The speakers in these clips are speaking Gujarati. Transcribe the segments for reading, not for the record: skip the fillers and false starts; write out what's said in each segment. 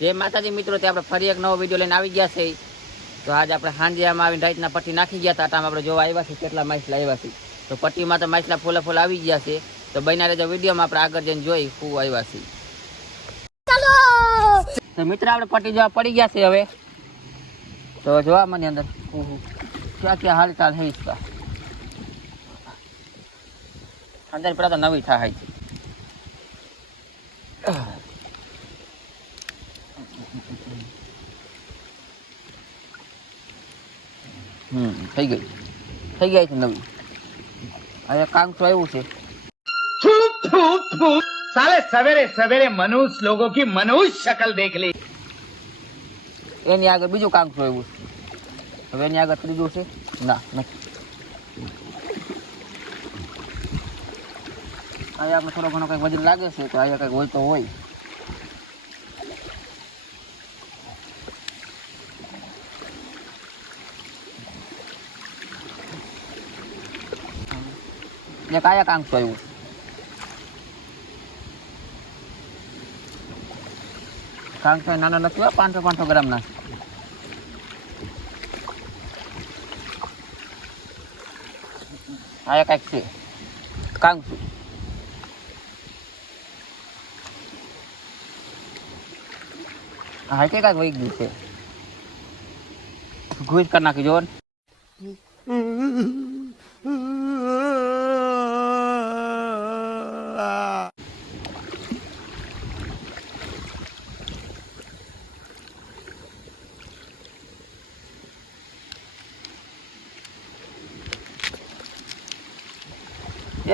જે માતાજી મિત્રો તે આપણે ફરી એક નવો વિડીયો લઈને આવી ગયા છે. તો આજ આપણે સાંજે આમાં આવીને રાતના પટ્ટી નાખી ગયા હતા. આટામાં આપણે જોવા આવ્યા છે કેટલા માછલા આવ્યા છે. તો પટ્ટીમાં તો માછલા ફૂલે ફૂલ આવી ગયા છે. તો બન્યા રહેજો વિડીયોમાં, આપણે આગળ જઈને જોઈ શું આવ્યા છે. તો મિત્ર આપણે પટ્ટી જોવા પડી ગયા છે હવે. તો જોવા મને અંદર ક્યાં ક્યાં હાલ ચાલ હે इसका અંદર પેલા તો નવી થાય છે. થઈ ગઈ છે નવી. હવે કામ તો આવ્યું છે. साले सवेरे सवेरे मनुष्य लोगों की मनुष्य शक्ल देख ली. એની આગળ બીજું કામ તો આવ્યું છે. હવે એની આગળ ત્રીજું છે. ના નથી. હવે આપણે થોડો ઘણો કંઈક વજન લાગે છે તો અહીંયા કંઈક હોય તો હોય. કયા કામ તો આવ્યું કામ તો નાના નથી, 500 ગ્રામ ના. આ કઈક છે કાંગ છે. હા કે કાંઈક વહી ગયું છે. ઘૂસ કરી નાખી જો.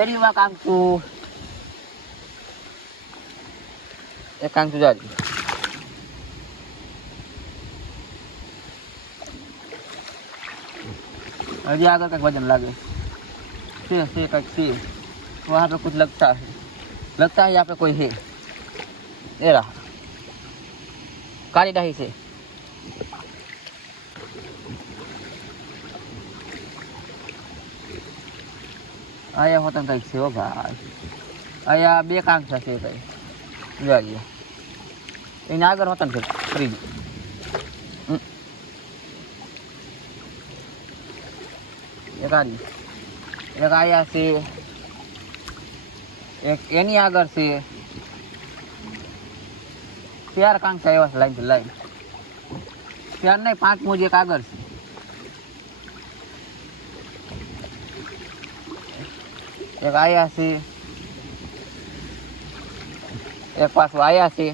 એરીમાં કાંક તું એક કાંક તું જાડી हजी आगे का वजन लागे से कंईक से वहाँ पे कुछ लगता है यहाँ पे कोई है. ये रहा काली डाही से. અહીંયા હોતા કંઈક છે હો ભાઈ. અહીંયા બે કાંક છે કંઈ જોઈએ એને આગળ હોતા ને ફરી એક આયા છે, એક એની આગળ છે. 4 કાંક આવ્યા છે લાઈન થી લાઈન. 4 નહીં 5 મોજ એક આગળ છે. એક આયા છે, એક પાછું આયા છે.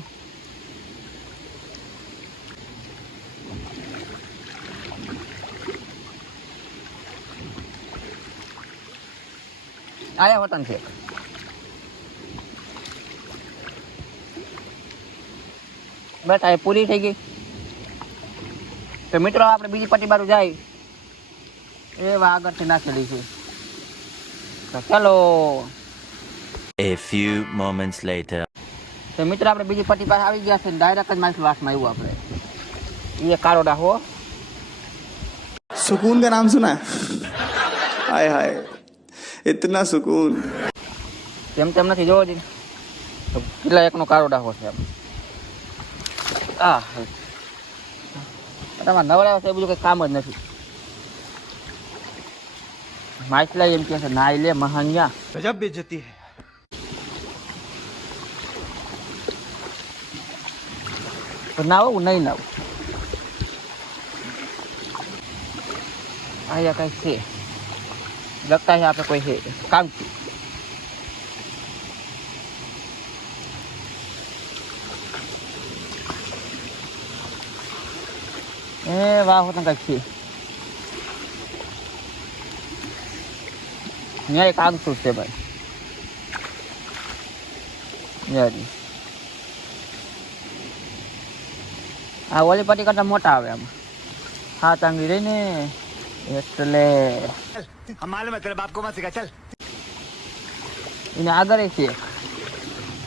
આયા વતન છે. બસ આ પૂરી થઈ ગઈ. તો મિત્રો આપણે બીજી પટ્ટી બાજુ જાય એવા આગળથી નાખેલી છે. તો ચાલો. A few moments later. તો મિત્રો આપણે બીજી પટ્ટી પાસે આવી ગયા છે. ડાયરેક્ટ જ માછલી વાસમાં આવ્યું આપણે. ये कालो डाहो सुकून का नाम सुना है? हाय हाय इतना सुकून. તેમ તેમ નથી જોવો જી. તો કેટલા એકનો કાળો ડાહો છે. આ તમારે નવડાવે છે એ બધું કંઈ કામ જ નથી. માછલા એમ કહે છે નાઈ લે મહાનિયા. गजब बेइज्जती है. तो नाव नहीं नाव आया कैसे लगता है यहाँ पे कोई है काम की. वाह होता कैसे यहाँ एक आग सूझते भाई यारी. આ ઓલી પટ્ટી કરતા મોટા આવે આમ. હા ચાંગી રહી ને એટલે हमारे में तेरे बाप को मत सिखा चल. એને આગળ છે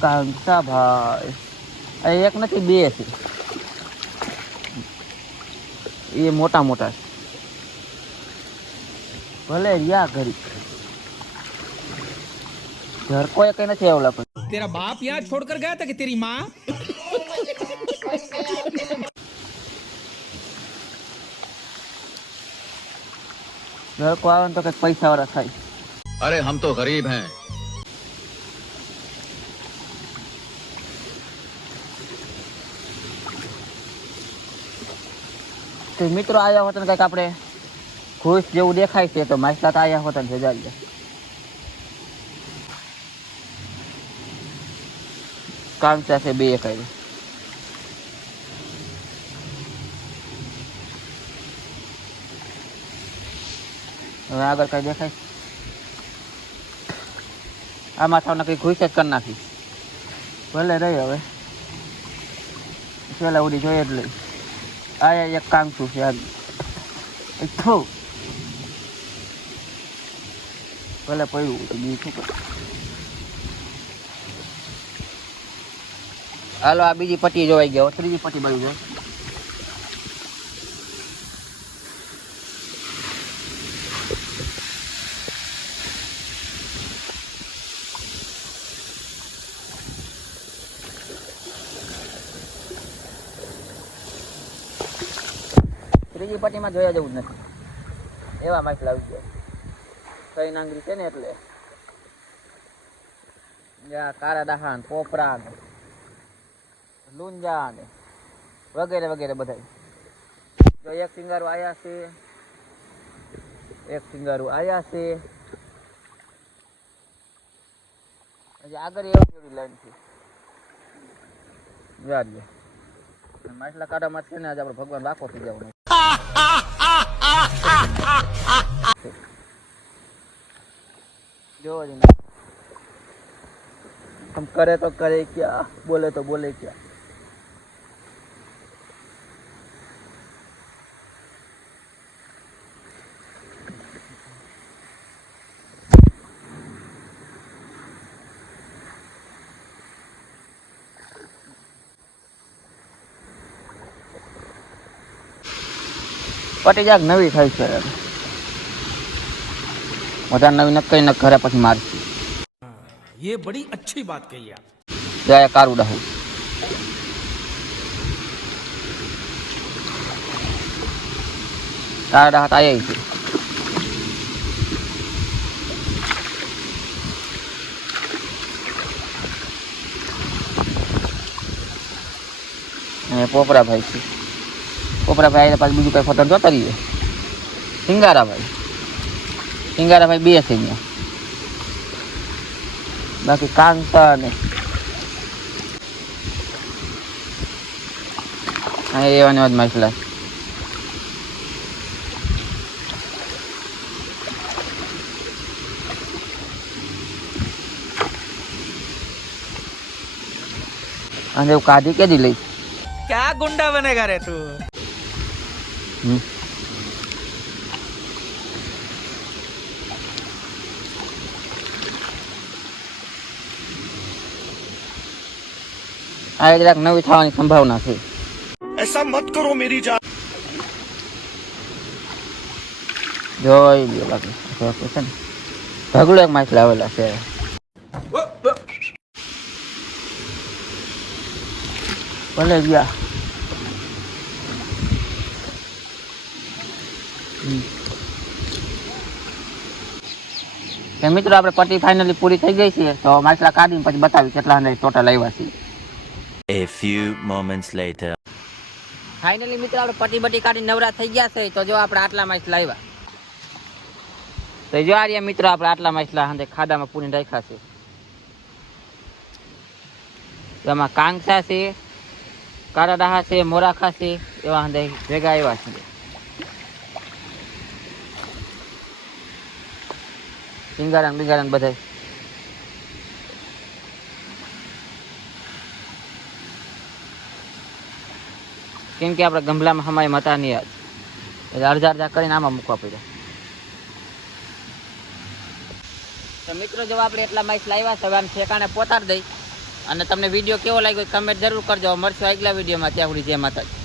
કાંતા ભાઈ. એક નથી બે છે. એ મોટા મોટા છે. ભલે રિયા ઘરી घर કોઈ કઈ નથી આવલા. तेरा बाप यहाँ छोड़कर गया था कि तेरी माँ લોકો આવે ને તો કંઈક પૈસા વાળા થાય. अरे हम तो गरीब हैं. તો મિત્રો આયા હોત ને કંઈક આપણે ખુશ જેવું દેખાય છે તો માછલા તો આયા હોત ને જજારી કામ છે બે કરી હવે આગળ કઈ દેખાય આ માથાને કઈ ખુશ જ કરી નાખી ભલે રહી હવે પેલા ઉડી જોઈએ જ લઈ આયા એક કામ છું છે ભલે પડ્યું તો બીજું શું કર હાલો આ બીજી પટ્ટી જોવાઈ ગયો ત્રીજી પટ્ટી બાજુ જાય ત્રીજી પટ્ટીમાં જોયા જવું જ નથી એવા માછલા આવી ગયા કઈ નાંગરી છે ને એટલે કારા દાહા પોપરા ને લુંજા ને વગેરે વગેરે બધા જો એક સિંગારું આયા છે હજી આગળ એવી લાઈન છે જાડીએ માછલા કાઢવામાં છે ને આજે આપણે ભગવાન રાખો થઈ જવાનું જો हम करे तो करे क्या बोले तो बोले क्या પટી જાગ નવી થઈ છે બધા નવી નક્કી ન ઘરે પછી મારશે ये बड़ी अच्छी बात कही आप. જય કારુડા હું કારુડા હતા એ છે પોપરા ભાઈ છે પોપરા ભાઈ પાછું બીજું કઈ ફોટો જોતા રહીએ સિંગારા ભાઈ બે છે અહીંયા બાકી કાંતા ને એવાની વાત માછલા અને એવું કાઢી કેદી લઈ क्या गुंडा बनेगा रे तू. આ જરાક નવી થવાની સંભાવના છે ऐसा मत करो मेरी जान. જોઈ લ્યો બાકી છે ને ઢગલો એક માછલા આવેલા છે ભલે ગયા મિત્રો આપણે પટ્ટી ફાઇનલી પૂરી થઈ ગઈ છે તો માછલા કાઢીને પછી બતાવી કેટલા અંદર ટોટલ આવ્યા છે A few moments later. Finally મિત્રો આપણે પટ્ટી બટ્ટી કાઢીને નવરા થઈ ગયા છે તો જો આપણે આટલા માછલા આવ્યા તો જો આ રહ્યા મિત્રો આપણે આટલા માછલા હાંધે ખાડામાં પૂરીને રાખ્યા છે એમાં કાંગસા છે કારાડાહા છે મોરાખા છે એવા હાંધે ભેગા આવ્યા છે સિંગારાન બિંગારાન બધા કેમ કે આપણે ગમલામાં હમાય મતા નહીં આજ એટલે અડધા કરીને આમાં મૂકવા પડ્યા તો મિત્રો જો આપણે એટલા માછલા આવ્યા છે હવે આમ ઠેકાણે પહોંચાડી દઈ અને તમને વિડીયો કેવો લાગ્યો કમેન્ટ જરૂર કરજો મળશું આગલા વિડીયોમાં ત્યાં સુધી જય માતાજી